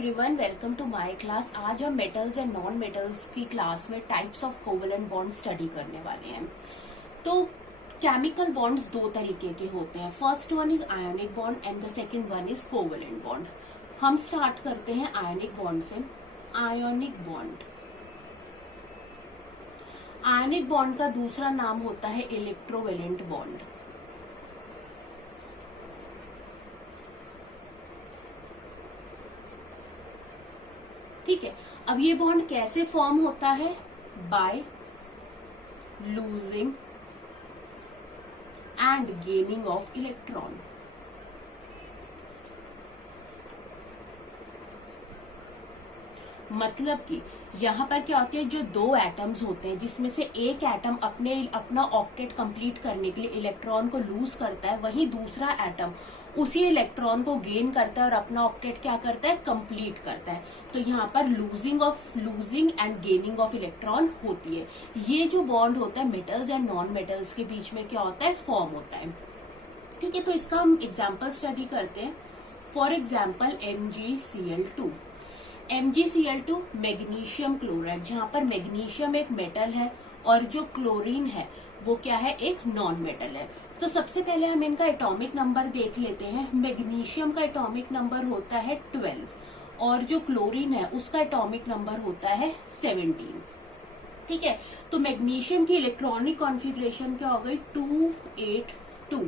Everyone, welcome to my class. आज हम metals and non metals की क्लास में types of covalent bond study करने वाले हैं। तो केमिकल बॉन्ड्स दो तरीके के होते हैं। First one is ionic bond and the second one is covalent bond. हम स्टार्ट करते हैं आयोनिक बॉन्ड से। आयोनिक बॉन्ड, आयोनिक बॉन्ड का दूसरा नाम होता है इलेक्ट्रोवेलेंट बॉन्ड। ठीक है, अब ये बॉन्ड कैसे फॉर्म होता है? By losing and gaining of electron. मतलब कि यहाँ पर क्या होती है, जो दो एटम्स होते हैं जिसमें से एक एटम अपना ऑक्टेट कंप्लीट करने के लिए इलेक्ट्रॉन को लूज करता है, वहीं दूसरा एटम उसी इलेक्ट्रॉन को गेन करता है और अपना ऑक्टेट क्या करता है, कंप्लीट करता है। तो यहाँ पर losing and gaining of electron होती है। ये जो बॉन्ड होता है मेटल्स एंड नॉन मेटल्स के बीच में क्या होता है, फॉर्म होता है। ठीक है, तो इसका हम एग्जाम्पल स्टडी करते हैं। For example MgCl2। MgCl2 magnesium chloride, जहां पर मैग्नीशियम एक मेटल है और जो क्लोरीन है वो क्या है, एक नॉन मेटल है। तो सबसे पहले हम इनका एटॉमिक नंबर देख लेते हैं। मैग्नीशियम का एटॉमिक नंबर होता है 12 और जो क्लोरीन है उसका एटॉमिक नंबर होता है 17। ठीक है, तो मैग्नीशियम की इलेक्ट्रॉनिक कॉन्फ़िगरेशन क्या हो गई, 282।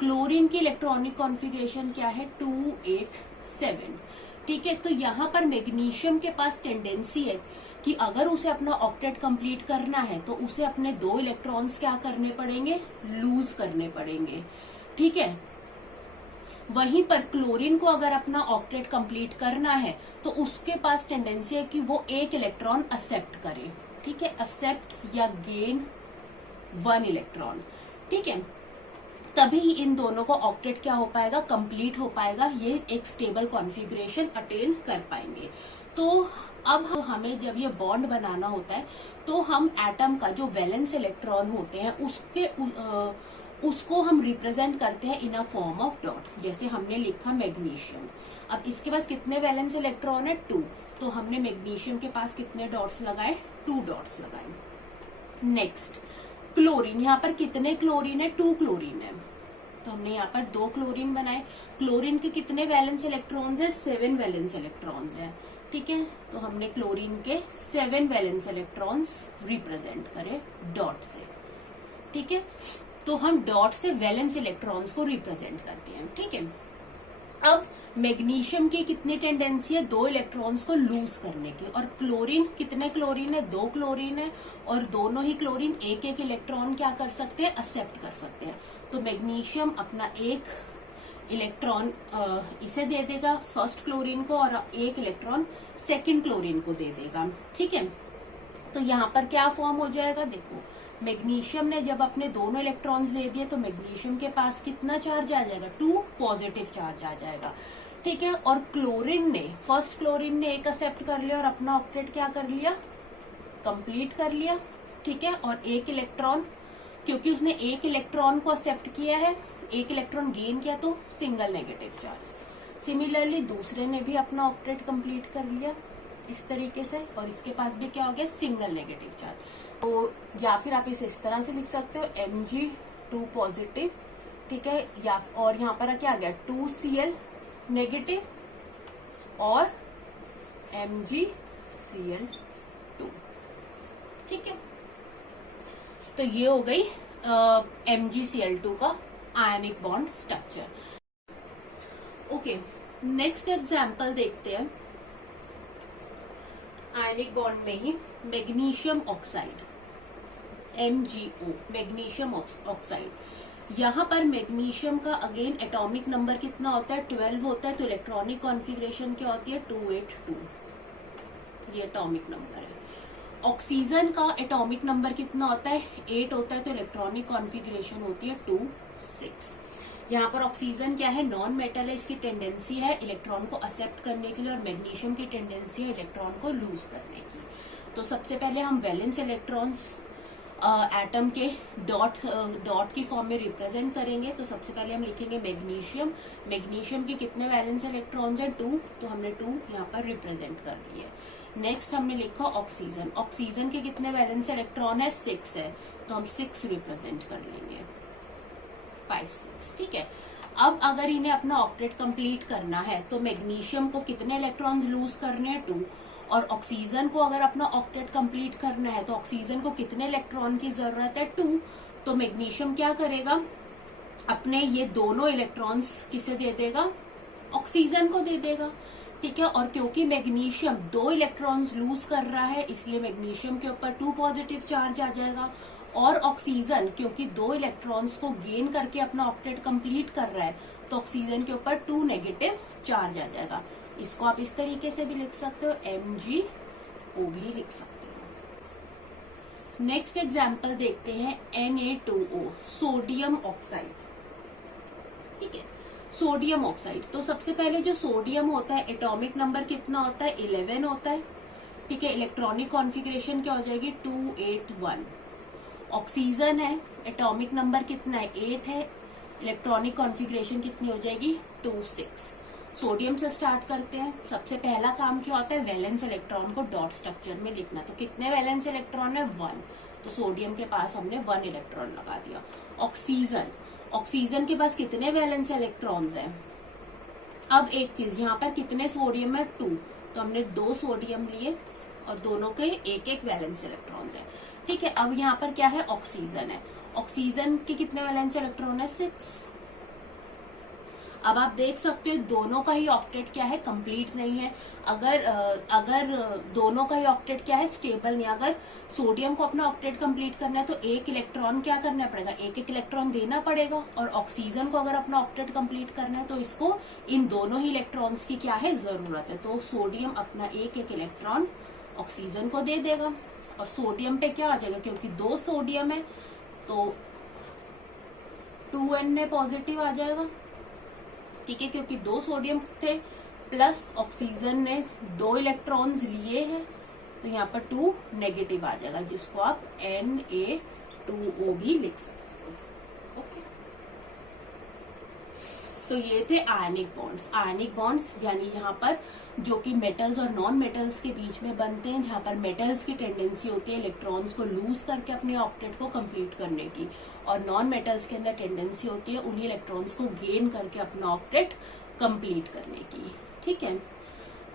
क्लोरीन की इलेक्ट्रॉनिक कॉन्फ़िगरेशन क्या है, 287। ठीक है, तो यहाँ पर मैग्नीशियम के पास टेंडेंसी है कि अगर उसे अपना ऑक्टेट कंप्लीट करना है तो उसे अपने दो इलेक्ट्रॉन्स क्या करने पड़ेंगे, लूज करने पड़ेंगे। ठीक है, वहीं पर क्लोरीन को अगर अपना ऑक्टेट कंप्लीट करना है तो उसके पास टेंडेंसी है कि वो एक इलेक्ट्रॉन एक्सेप्ट करे। ठीक है, एक्सेप्ट या गेन 1 इलेक्ट्रॉन। ठीक है, तभी इन दोनों को ऑक्टेट क्या हो पाएगा, कंप्लीट हो पाएगा, ये एक स्टेबल कॉन्फ़िगरेशन अटेन कर पाएंगे। तो अब हमें जब ये बॉन्ड बनाना होता है तो हम एटम का जो वैलेंस इलेक्ट्रॉन होते हैं उसको हम रिप्रेजेंट करते हैं इन अ फॉर्म ऑफ डॉट। जैसे हमने लिखा मैग्नीशियम, अब इसके पास कितने वैलेंस इलेक्ट्रॉन है, 2, तो हमने मैग्नीशियम के पास कितने डॉट्स लगाए, 2 डॉट्स लगाए। नेक्स्ट क्लोरीन, यहाँ पर कितने क्लोरीन है, 2 क्लोरीन है, तो हमने यहाँ पर 2 क्लोरीन बनाए। क्लोरीन के कितने वैलेंस इलेक्ट्रॉन्स है, 7 वैलेंस इलेक्ट्रॉन्स है। ठीक है, तो हमने क्लोरीन के 7 वैलेंस इलेक्ट्रॉन्स रिप्रेजेंट करे डॉट से। ठीक है, तो हम डॉट से वैलेंस इलेक्ट्रॉन्स को रिप्रेजेंट करते हैं। ठीक है, अब मैग्नीशियम की कितनी टेंडेंसी है, 2 इलेक्ट्रॉन्स को लूज करने की, और क्लोरीन कितने क्लोरीन है, 2 क्लोरीन है, और दोनों ही क्लोरीन एक एक इलेक्ट्रॉन क्या कर सकते हैं, एक्सेप्ट कर सकते हैं। तो मैग्नीशियम अपना एक इलेक्ट्रॉन इसे दे देगा फर्स्ट क्लोरीन को और एक इलेक्ट्रॉन सेकंड क्लोरीन को दे देगा। ठीक है, तो यहाँ पर क्या फॉर्म हो जाएगा, देखो मैग्नीशियम ने जब अपने दोनों इलेक्ट्रॉन्स दे दिए तो मैग्नीशियम के पास कितना चार्ज आ जाएगा, 2 पॉजिटिव चार्ज आ जाएगा। ठीक है, और क्लोरीन ने, फर्स्ट क्लोरीन ने एक एक्सेप्ट कर लिया और अपना ऑक्टेट क्या कर लिया, कंप्लीट कर लिया। ठीक है, और एक इलेक्ट्रॉन, क्योंकि उसने एक इलेक्ट्रॉन को एक्सेप्ट किया है, एक इलेक्ट्रॉन गेन किया, तो सिंगल नेगेटिव चार्ज। सिमिलरली दूसरे ने भी अपना ऑक्टेट कंप्लीट कर लिया इस तरीके से, और इसके पास भी क्या हो गया, सिंगल नेगेटिव चार्ज। तो या फिर आप इसे इस तरह से लिख सकते हो, Mg2 पॉजिटिव। ठीक है, या और यहाँ पर क्या आ गया, 2Cl नेगेटिव और MgCl2। ठीक है, तो ये हो गई MgCl2 का ionic bond structure. Okay, next example देखते हैं। आयनिक बॉन्ड में ही magnesium oxide, MgO, magnesium oxide. यहाँ पर मैग्नीशियम का अगेन एटॉमिक नंबर कितना होता है, 12 होता है, तो इलेक्ट्रॉनिक कॉन्फ़िगरेशन क्या होती है, 282, ये एटॉमिक नंबर है। ऑक्सीजन का एटॉमिक नंबर कितना होता है, 8 होता है, तो इलेक्ट्रॉनिक कॉन्फ़िगरेशन होती है 26। यहाँ पर ऑक्सीजन क्या है, नॉन मेटल है, इसकी टेंडेंसी है इलेक्ट्रॉन को एक्सेप्ट करने के लिए, और मैग्नीशियम की टेंडेंसी है इलेक्ट्रॉन को लूज करने की। तो सबसे पहले हम वैलेंस इलेक्ट्रॉन्स एटम के डॉट की फॉर्म में रिप्रेजेंट करेंगे। तो सबसे पहले हम लिखेंगे मैग्नीशियम। मैग्नीशियम के कितने वैलेंस इलेक्ट्रॉन्स हैं? 2, तो हमने 2 यहाँ पर रिप्रेजेंट कर लिए। नेक्स्ट हमने लिखा ऑक्सीजन। ऑक्सीजन के कितने वैलेंस इलेक्ट्रॉन है? 6 है, तो हम 6 रिप्रेजेंट कर लेंगे, 5 6। ठीक है, अब अगर इन्हें अपना ऑक्टेट कंप्लीट करना है तो मैग्नीशियम को कितने इलेक्ट्रॉन्स लूज करने हैं? 2। और ऑक्सीजन को अगर अपना ऑक्टेट कंप्लीट करना है तो ऑक्सीजन को कितने इलेक्ट्रॉन की जरूरत है? 2। तो मैग्नीशियम क्या करेगा? अपने ये दोनों इलेक्ट्रॉन्स किसे दे देगा? ऑक्सीजन को दे देगा। ठीक है, और क्योंकि मैग्नीशियम 2 इलेक्ट्रॉन्स लूज कर रहा है इसलिए मैग्नीशियम के ऊपर 2 पॉजिटिव चार्ज आ जाएगा। और ऑक्सीजन क्योंकि 2 इलेक्ट्रॉन्स को गेन करके अपना ऑक्टेट कंप्लीट कर रहा है तो ऑक्सीजन के ऊपर 2 नेगेटिव चार्ज आ जाएगा। इसको आप इस तरीके से भी लिख सकते हो, MgO भी लिख सकते हो। नेक्स्ट एग्जाम्पल देखते हैं, Na2O, सोडियम ऑक्साइड। ठीक है, सोडियम ऑक्साइड। तो सबसे पहले जो सोडियम होता है एटॉमिक नंबर कितना होता है? 11 होता है। ठीक है, इलेक्ट्रॉनिक कॉन्फ़िगरेशन क्या हो जाएगी? 281। ऑक्सीजन है, एटॉमिक नंबर कितना है? 8 है, इलेक्ट्रॉनिक कॉन्फ़िगरेशन कितनी हो जाएगी? 26। सोडियम से स्टार्ट करते हैं। सबसे पहला काम क्या होता है? Valence electron co dot structure में लिखना। तो कितने वैलेंस इलेक्ट्रॉन है? 1। तो सोडियम के पास हमने 1 इलेक्ट्रॉन लगा दिया। ऑक्सीजन, ऑक्सीजन के पास कितने वैलेंस इलेक्ट्रॉन्स हैं? अब एक चीज, यहाँ पर कितने सोडियम है? 2। तो हमने 2 सोडियम लिए और दोनों के एक एक वैलेंस इलेक्ट्रॉन्स है। ठीक है, अब यहाँ पर क्या है? ऑक्सीजन है। ऑक्सीजन के कितने वैलेंस इलेक्ट्रॉन है? 6। अब आप देख सकते हो दोनों का ही ऑक्टेट क्या है? कंप्लीट नहीं है। अगर दोनों का ही ऑक्टेट क्या है? स्टेबल नहीं। अगर सोडियम को अपना ऑक्टेट कंप्लीट करना है तो एक इलेक्ट्रॉन क्या करना पड़ेगा? एक एक इलेक्ट्रॉन देना पड़ेगा। और ऑक्सीजन को अगर अपना ऑक्टेट कंप्लीट करना है तो इसको इन दोनों ही इलेक्ट्रॉन्स की क्या है? जरूरत है। तो सोडियम अपना एक एक इलेक्ट्रॉन ऑक्सीजन को दे देगा। और सोडियम पे क्या आ जाएगा? क्योंकि 2 सोडियम है तो 2Na पॉजिटिव आ जाएगा। ठीक है, क्योंकि 2 सोडियम थे प्लस ऑक्सीजन ने 2 इलेक्ट्रॉन्स लिए हैं तो यहाँ पर 2 नेगेटिव आ जाएगा, जिसको आप Na2O भी लिख सकते हो। ओके, तो ये थे आयनिक बॉन्ड्स। आयनिक बॉन्ड्स यानी यहाँ पर जो कि मेटल्स और नॉन मेटल्स के बीच में बनते हैं, जहां पर मेटल्स की टेंडेंसी होती है इलेक्ट्रॉन्स को लूज करके अपने ऑक्टेट को कंप्लीट करने की, और नॉन मेटल्स के अंदर टेंडेंसी होती है उन्हीं इलेक्ट्रॉन्स को गेन करके अपना ऑक्टेट कंप्लीट करने की। ठीक है,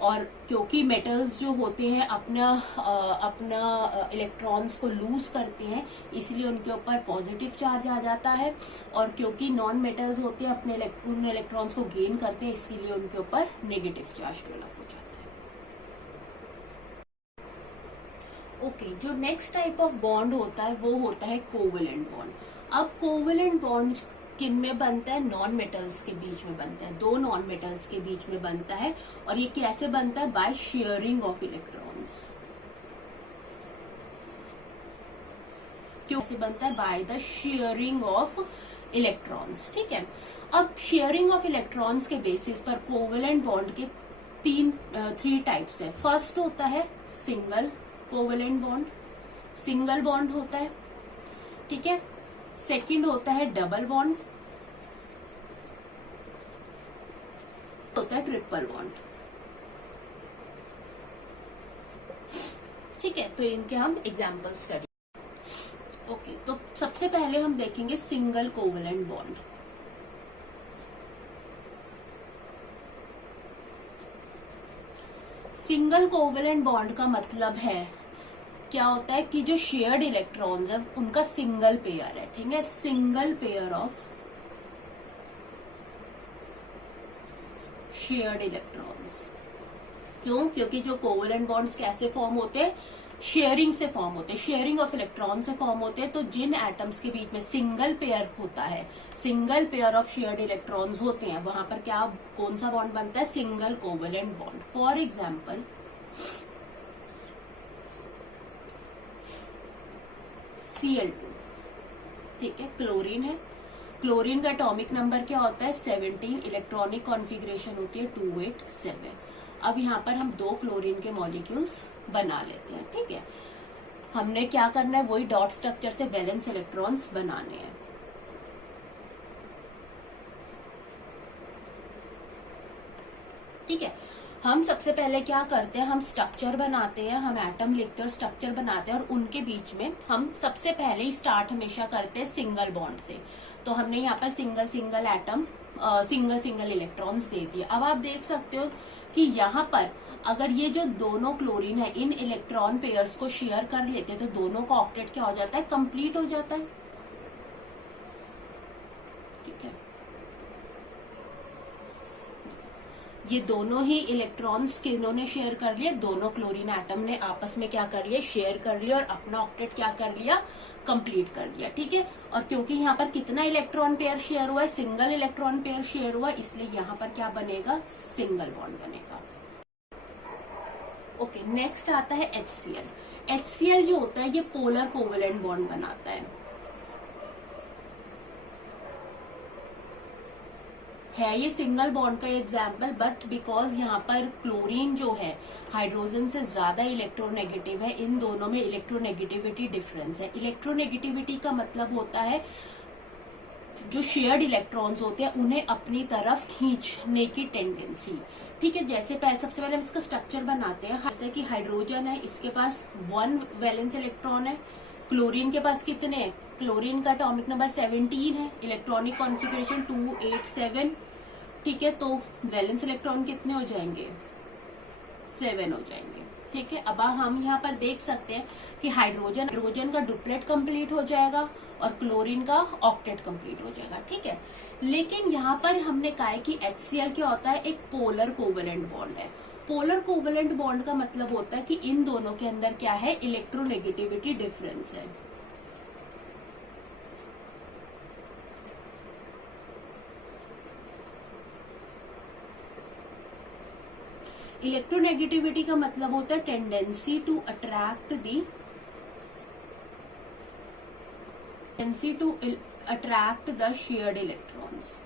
और क्योंकि मेटल्स जो होते हैं अपना इलेक्ट्रॉन्स को लूज करते हैं इसलिए उनके ऊपर पॉजिटिव चार्ज आ जाता है, और क्योंकि नॉन मेटल्स होते हैं उन इलेक्ट्रॉन्स को गेन करते हैं इसीलिए उनके ऊपर नेगेटिव चार्ज डेवलप हो जाता है। ओके, जो नेक्स्ट टाइप ऑफ बॉन्ड होता है वो होता है कोवेलेंट बॉन्ड। अब कोवेलेंट बॉन्ड किन में बनता है? नॉन मेटल्स के बीच में बनता है, 2 नॉन मेटल्स के बीच में बनता है। और ये कैसे बनता है? By sharing of electrons. क्यों से बनता है? By the sharing of electrons. ठीक है, अब शेयरिंग ऑफ इलेक्ट्रॉन्स के बेसिस पर कोवेलेंट बॉन्ड के 3 टाइप्स है। फर्स्ट होता है single covalent bond, single bond होता है। ठीक है, सेकंड होता है डबल बॉन्ड, होता है ट्रिपल बॉन्ड। ठीक है, तो इनके हम एग्जांपल स्टडी। ओके, तो सबसे पहले हम देखेंगे single covalent bond. Single covalent bond का मतलब है क्या होता है कि जो शेयर्ड इलेक्ट्रॉन्स है उनका सिंगल पेयर है। ठीक है, single pair of shared electrons. क्यों? क्योंकि जो कोवेलेंट बॉन्ड्स कैसे फॉर्म होते हैं? शेयरिंग से फॉर्म होते हैं, शेयरिंग ऑफ इलेक्ट्रॉन से फॉर्म होते हैं। तो जिन एटम्स के बीच में सिंगल पेयर होता है, single pair of shared electrons होते हैं, वहां पर क्या कौन सा बॉन्ड बनता है? Single covalent bond. For example Cl2। ठीक है, क्लोरीन है। क्लोरीन का एटॉमिक नंबर क्या होता है? 17। इलेक्ट्रॉनिक कॉन्फ़िगरेशन होती है 287। अब यहाँ पर हम 2 क्लोरीन के मॉलिक्यूल्स बना लेते हैं। ठीक है, हमने क्या करना है, वही डॉट स्ट्रक्चर से वैलेंस इलेक्ट्रॉन्स बनाने हैं। ठीक है, हम सबसे पहले क्या करते हैं, हम स्ट्रक्चर बनाते हैं, हम एटम लिखते हैं और स्ट्रक्चर बनाते हैं, और उनके बीच में हम सबसे पहले ही स्टार्ट हमेशा करते हैं सिंगल बॉन्ड से। तो हमने यहाँ पर single single atom single single electrons they दिए। अब आप देख सकते हो कि यहाँ पर अगर ये जो दोनों क्लोरीन है इन इलेक्ट्रॉन पेयर्स को शेयर कर लेते हैं तो दोनों का ऑक्टेट क्या हो जाता है, कंप्लीट हो जाता है। ठीक है, ये दोनों ही इलेक्ट्रॉन्स किन्होंने शेयर कर लिए, दोनों क्लोरीन एटम ने आपस में क्या कर लिया, शेयर कर लिया और अपना ऑक्टेट क्या कर लिया, कंप्लीट कर लिया। ठीक है, और क्योंकि यहाँ पर कितना इलेक्ट्रॉन पेयर शेयर हुआ है, सिंगल इलेक्ट्रॉन पेयर शेयर हुआ, इसलिए यहाँ पर क्या बनेगा, सिंगल बॉन्ड बनेगा। ओके, नेक्स्ट आता है HCl। HCl जो होता है ये पोलर कोवेलेंट बॉन्ड बनाता है ये सिंगल बॉन्ड का एग्जाम्पल, बट बिकॉज यहाँ पर क्लोरीन जो है हाइड्रोजन से ज्यादा इलेक्ट्रोनेगेटिव है, इन दोनों में इलेक्ट्रोनेगेटिविटी डिफरेंस है। इलेक्ट्रोनेगेटिविटी का मतलब होता है जो शेयर्ड इलेक्ट्रॉन्स होते हैं उन्हें अपनी तरफ खींचने की टेंडेंसी। ठीक है, जैसे सबसे पहले हम इसका स्ट्रक्चर बनाते हैं। जैसे कि हाइड्रोजन है, इसके पास 1 वैलेंस इलेक्ट्रॉन है। क्लोरीन के पास कितने हैं, क्लोरीन का एटॉमिक नंबर 17 है, इलेक्ट्रॉनिक कॉन्फ़िगरेशन 287। ठीक है, तो वैलेंस इलेक्ट्रॉन कितने हो जाएंगे, 7 हो जाएंगे। ठीक है, अब हम यहाँ पर देख सकते हैं कि हाइड्रोजन का डुप्लेट कंप्लीट हो जाएगा और क्लोरीन का ऑक्टेट कंप्लीट हो जाएगा। ठीक है, लेकिन यहाँ पर हमने कहा है कि HCl क्या होता है, एक पोलर कोवेलेंट बॉन्ड है। पोलर कोवेलेंट बॉन्ड का मतलब होता है कि इन दोनों के अंदर क्या है, इलेक्ट्रोनेगेटिविटी डिफरेंस है। इलेक्ट्रोनेगेटिविटी का मतलब होता है tendency to attract the shared electrons.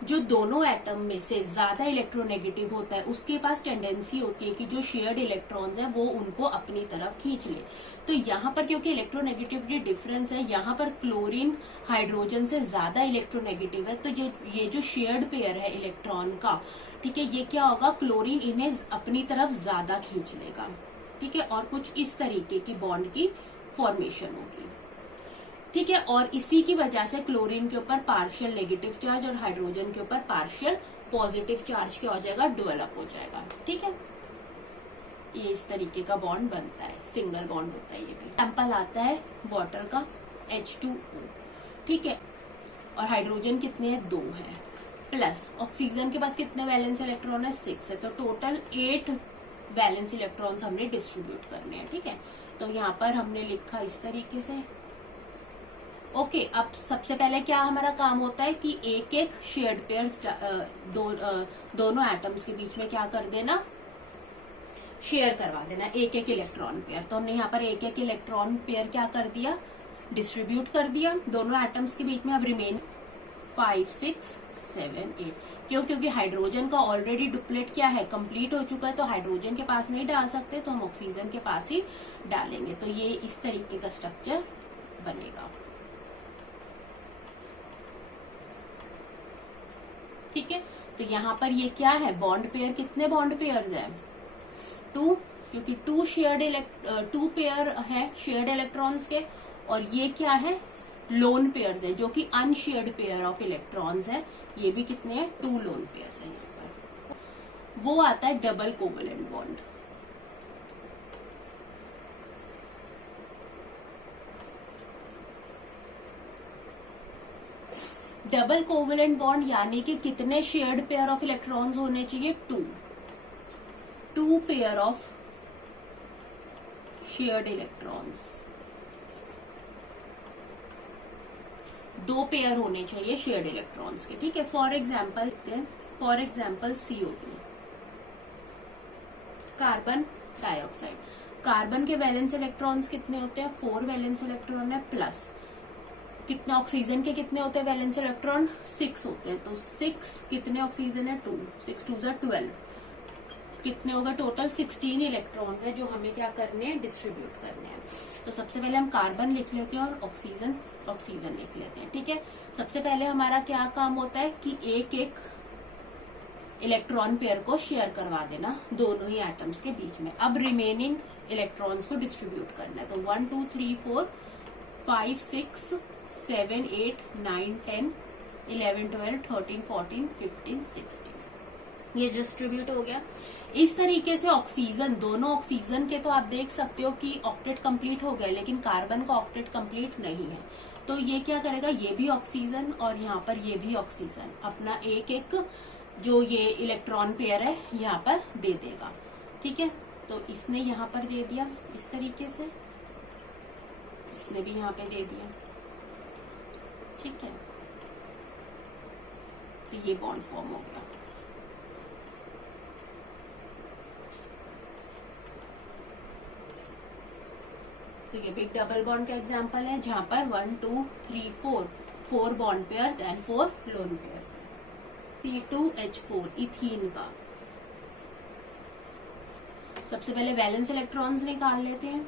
जो दोनों एटम में से ज्यादा इलेक्ट्रोनेगेटिव होता है उसके पास टेंडेंसी होती है कि जो शेयर्ड इलेक्ट्रॉन्स है वो उनको अपनी तरफ खींच ले। तो यहाँ पर क्योंकि इलेक्ट्रोनेगेटिविटी डिफरेंस है, यहाँ पर क्लोरीन हाइड्रोजन से ज्यादा इलेक्ट्रोनेगेटिव है, तो ये जो शेयर्ड पेयर है इलेक्ट्रॉन का, ठीक है, ये क्या होगा, क्लोरीन इन्हें अपनी तरफ ज्यादा खींच लेगा। ठीक है, और कुछ इस तरीके की बॉन्ड की फॉर्मेशन होगी। ठीक है, और इसी की वजह से क्लोरीन के ऊपर पार्शियल नेगेटिव चार्ज और हाइड्रोजन के ऊपर पार्शियल पॉजिटिव चार्ज क्या हो जाएगा, डेवलप हो जाएगा। ठीक है, ये इस तरीके का बॉन्ड बनता है, सिंगल बॉन्ड होता है। ये भी एग्जाम्पल आता है वाटर का H2O। ठीक है, और हाइड्रोजन कितने हैं, 2 है, प्लस ऑक्सीजन के पास कितने वैलेंस इलेक्ट्रॉन है, 6 है, तो टोटल 8 वैलेंस इलेक्ट्रॉन्स हमने डिस्ट्रीब्यूट करने हैं। ठीक है, तो यहाँ पर हमने लिखा इस तरीके से। ओके, अब सबसे पहले क्या हमारा काम होता है कि एक एक शेयर्ड पेयर्स दोनों एटम्स के बीच में क्या कर देना, शेयर करवा देना एक एक इलेक्ट्रॉन पेयर। तो हमने यहाँ पर एक एक इलेक्ट्रॉन पेयर क्या कर दिया, डिस्ट्रीब्यूट कर दिया दोनों एटम्स के बीच में। अब रिमेन 5, 6, 7, 8। क्यों, क्योंकि हाइड्रोजन का ऑलरेडी डुप्लेट क्या है, कंप्लीट हो चुका है, तो हाइड्रोजन के पास नहीं डाल सकते, तो हम ऑक्सीजन के पास ही डालेंगे। तो ये इस तरीके का स्ट्रक्चर बनेगा। ठीक है, तो यहाँ पर ये क्या है, बॉन्ड पेयर, कितने बॉन्ड पेयर्स है, 2, क्योंकि 2 पेयर है शेयर्ड इलेक्ट्रॉन्स के, और ये क्या है, लोन पेयर्स है, जो कि अनशेयर्ड पेयर ऑफ इलेक्ट्रॉन्स है। ये भी कितने हैं, 2 लोन पेयर्स है। इस पर वो आता है double covalent bond. Double covalent bond यानी कि कितने शेयर्ड पेयर ऑफ इलेक्ट्रॉन्स होने चाहिए, 2 pair of shared electrons, 2 pair होने चाहिए शेयर्ड इलेक्ट्रॉन्स के। ठीक है, for example CO2, carbon dioxide. Carbon के वैलेंस इलेक्ट्रॉन्स कितने होते हैं, 4 वैलेंस इलेक्ट्रॉन है, प्लस कितना ऑक्सीजन के कितने होते हैं वैलेंस इलेक्ट्रॉन, 6 होते हैं, तो 6 कितने ऑक्सीजन है, 2, 6 2 12। कितने होगा टोटल 16 इलेक्ट्रॉन है जो हमें क्या करने हैं, डिस्ट्रीब्यूट करने हैं। तो सबसे पहले हम कार्बन लिख लेते हैं और ऑक्सीजन लिख लेते हैं। ठीक है, सबसे पहले हमारा क्या काम होता है कि एक एक इलेक्ट्रॉन पेयर को शेयर करवा देना दोनों ही एटम्स के बीच में। अब रिमेनिंग इलेक्ट्रॉन्स को डिस्ट्रीब्यूट करना है। तो 1 2 3 4 5 6 7 8 9 10 11 12 13 14 15 16 ये डिस्ट्रीब्यूट हो गया। इस तरीके से ऑक्सीजन, दोनों ऑक्सीजन के तो आप देख सकते हो कि ऑक्टेट कंप्लीट हो गया, लेकिन कार्बन का ऑक्टेट कंप्लीट नहीं है। तो ये क्या करेगा, ये भी ऑक्सीजन और यहाँ पर ये भी ऑक्सीजन अपना एक एक जो ये इलेक्ट्रॉन पेयर है यहाँ पर दे देगा। ठीक है, तो इसने यहाँ पर दे दिया इस तरीके से, इसने भी यहाँ पे दे दिया। ठीक है, तो ये बॉन्ड फॉर्म हो गया। तो ये बिग डबल बॉन्ड का एग्जांपल है जहां पर 1 2 3 4 bond pairs and 4 lone pairs. C2H4 ethene का। सबसे पहले वैलेंस इलेक्ट्रॉन्स निकाल लेते हैं।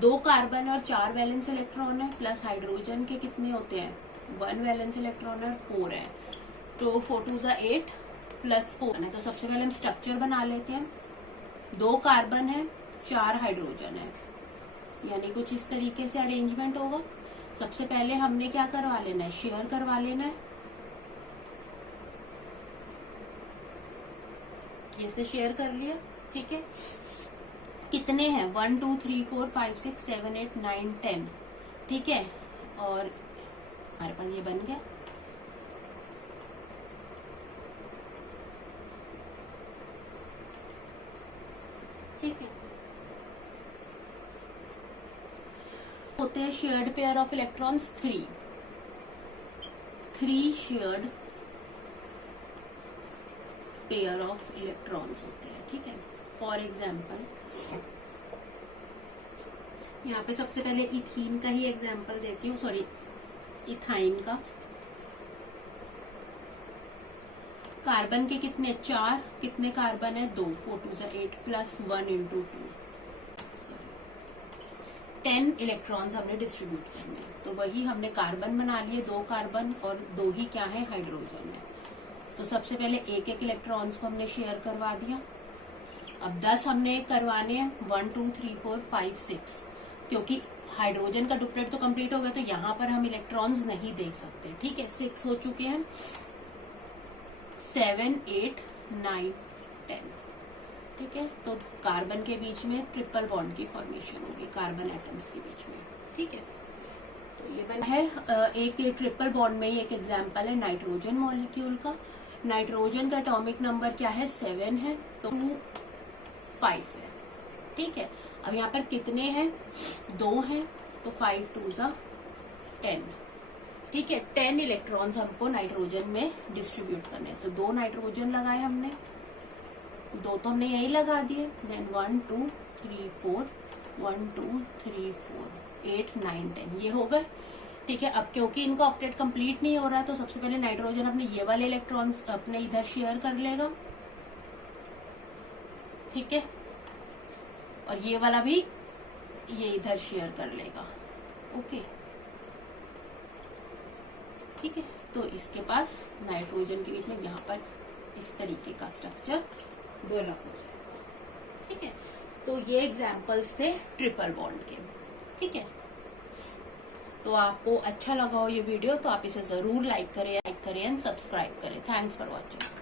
2 कार्बन और 4 वैलेंस इलेक्ट्रॉन है, प्लस हाइड्रोजन के कितने होते हैं, 1 वैलेंस इलेक्ट्रॉन और 4 है। तो 4 2 8 प्लस 4 है। तो सबसे पहले हम स्ट्रक्चर बना लेते हैं। 2 कार्बन है, 4 हाइड्रोजन है, यानी कुछ इस तरीके से अरेंजमेंट होगा। सबसे पहले हमने क्या करवा लेना है, शेयर करवा लेना है। इसने शेयर कर लिया। ठीक है, कितने हैं, 1 2 3 4 5 6 7 8 9 10। ठीक है, और हमारे पास ये बन गया। ठीक है, होते हैं shared pair of electrons 3 shared pair of electrons होते हैं। ठीक है, फॉर एग्जाम्पल यहाँ पे सबसे पहले इथीन का ही एग्जाम्पल देती हूँ, सॉरी इथाइन का। कार्बन के कितने, 4, कितने कार्बन है, 2, 4 2 8 प्लस 1 इंटू 2, 10 इलेक्ट्रॉन्स हमने डिस्ट्रीब्यूट करने हैं। तो वही हमने कार्बन बना लिए, 2 कार्बन और 2 ही क्या है, हाइड्रोजन है। तो सबसे पहले एक एक इलेक्ट्रॉन्स को हमने शेयर करवा दिया। अब 10 हमने करवाने हैं, 1 2 3 4 5 6, क्योंकि हाइड्रोजन का डुप्लेट तो कंप्लीट हो गया, तो यहाँ पर हम इलेक्ट्रॉन्स नहीं देख सकते। ठीक है, 6 हो चुके हैं, 7 8 9 10। ठीक है, तो कार्बन के बीच में ट्रिपल बॉन्ड की फॉर्मेशन होगी, कार्बन एटम्स के बीच में। ठीक है, तो ये बना है एक ट्रिपल बॉन्ड में ही एक एग्जांपल है नाइट्रोजन मॉलिक्यूल का। नाइट्रोजन का एटॉमिक नंबर क्या है, 7 है, तो 2 5 है। ठीक है, अब यहाँ पर कितने हैं, 2 हैं, तो 5 2 10। ठीक है, 10 इलेक्ट्रॉन्स हमको नाइट्रोजन में डिस्ट्रीब्यूट करने हैं। तो 2 नाइट्रोजन लगाए हमने, 2 तो हमने यही लगा दिए। देन 1 2 3 4 1 2 3 4 8 9 10 ये हो गए। ठीक है, अब क्योंकि इनका ऑक्टेट कंप्लीट नहीं हो रहा है, तो सबसे पहले नाइट्रोजन अपने ये वाले इलेक्ट्रॉन्स अपने इधर शेयर कर लेगा। ठीक है, और ये वाला भी ये इधर शेयर कर लेगा। ओके, ठीक है, तो इसके पास नाइट्रोजन के बीच में यहाँ पर इस तरीके का स्ट्रक्चर डेवलप हो जाएगा। ठीक है, तो ये एग्जांपल्स थे ट्रिपल बॉन्ड के। ठीक है, तो आपको अच्छा लगा हो ये वीडियो तो आप इसे जरूर लाइक करें एंड सब्सक्राइब करें। Thanks for watching.